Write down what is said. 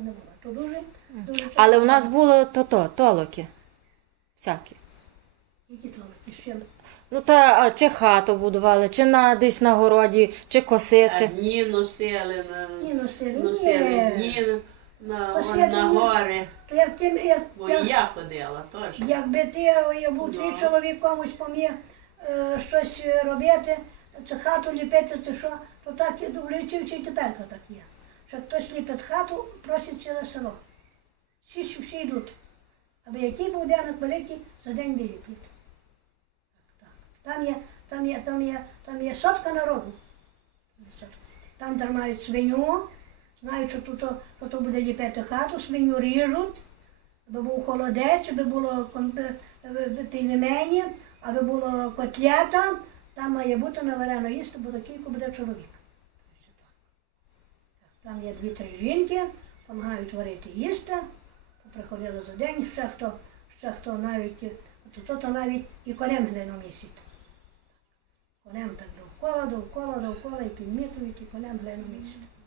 не було. То дуже, дуже Але у нас було то-то, толоки. Всякі. Які толики, з чим? Ну та а, чи хату будували, чи на десь на городі, чи А косити. дні носили на Ні, носили. носили Ні. дні на, вон на дні. гори. То як ти, як, Бо як, і я ходила теж. якби ти я був твій Ну. чоловік комусь поміг е, щось робити, чи хату ліпити, чи що, то так і влючив, чи й тепер так є. Що хтось ліпить хату, просить через село. Всі, всі, всі йдуть. Аби який був денок великий, за день виліплять. Там є, там є, там є, там є сотка народу. Там тримають свиню, знають, що тут, що тут буде ліпити хату, свиню ріжуть, аби був холодець, аби було ком- е, пельмені, аби було котлета, там має бути наварено їсти, бо кілька буде чоловік. Там є дві-три жінки, допомагають варити їсти, приходили за день, ще хто, ще хто навіть, то, то, навіть і конем глину місяць. Конем так довкола, довкола, довкола, і підмітують, і конем глину місяць.